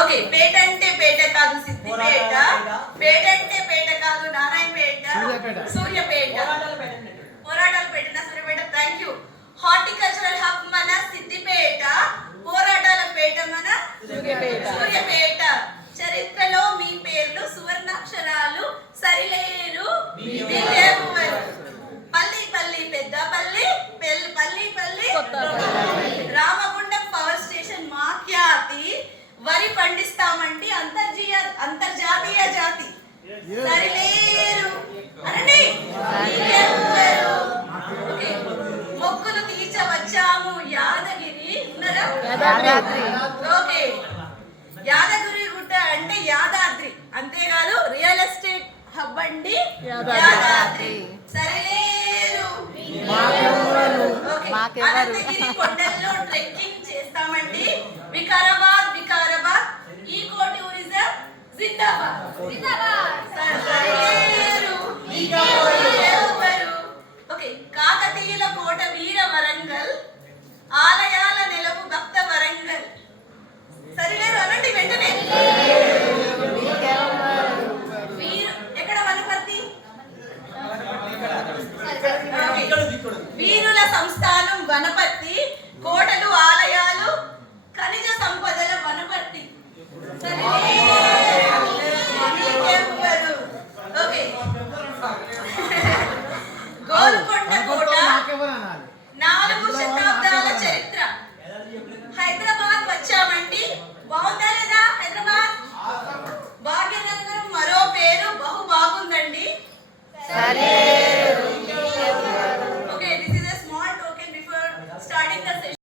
Okay, పేట అంటే పేట కాదు సిద్దిపేట, పేట అంటే పేట కాదు నారాయణపేట, సూర్యాపేట, పోరాటాలు పెట్టిన Suryapet. Thank you. Horticultural hub మన సిద్దిపేట, పోరాటాల పేట మన సూర్యాపేట. చరిత్రలో మీ పేర్లు సువర్ణాక్షరాలు, సరిలేరు దివ్యెవ్వరు. పల్లి పల్లి పెద్దపల్లి, పల్లి పల్లి రామగుండం పవర్ స్టేషన్ మా ఖ్యాతి, వరి పండిస్తామండి అంతర్జాతీయ జాతి. సరిలేరు అనండి దివ్యెవ్వరు. ఓకే, మొక్కులు తీర్చవచ్చాము యాదగిరి ఉన్నారా? ఓకే, యాదగిరి గుట్ట అంటే యాదాద్రి, అంతేకాదు రియల్ ఎస్టేట్ హబ్ అండి యాదాద్రి. సరిలేరు. ఓకే, అనంతగిరి కొండల్లో ట్రెక్కింగ్ చేస్తామండి వికారాబాద్. ఈకో టూరిజం జిందాబాద్.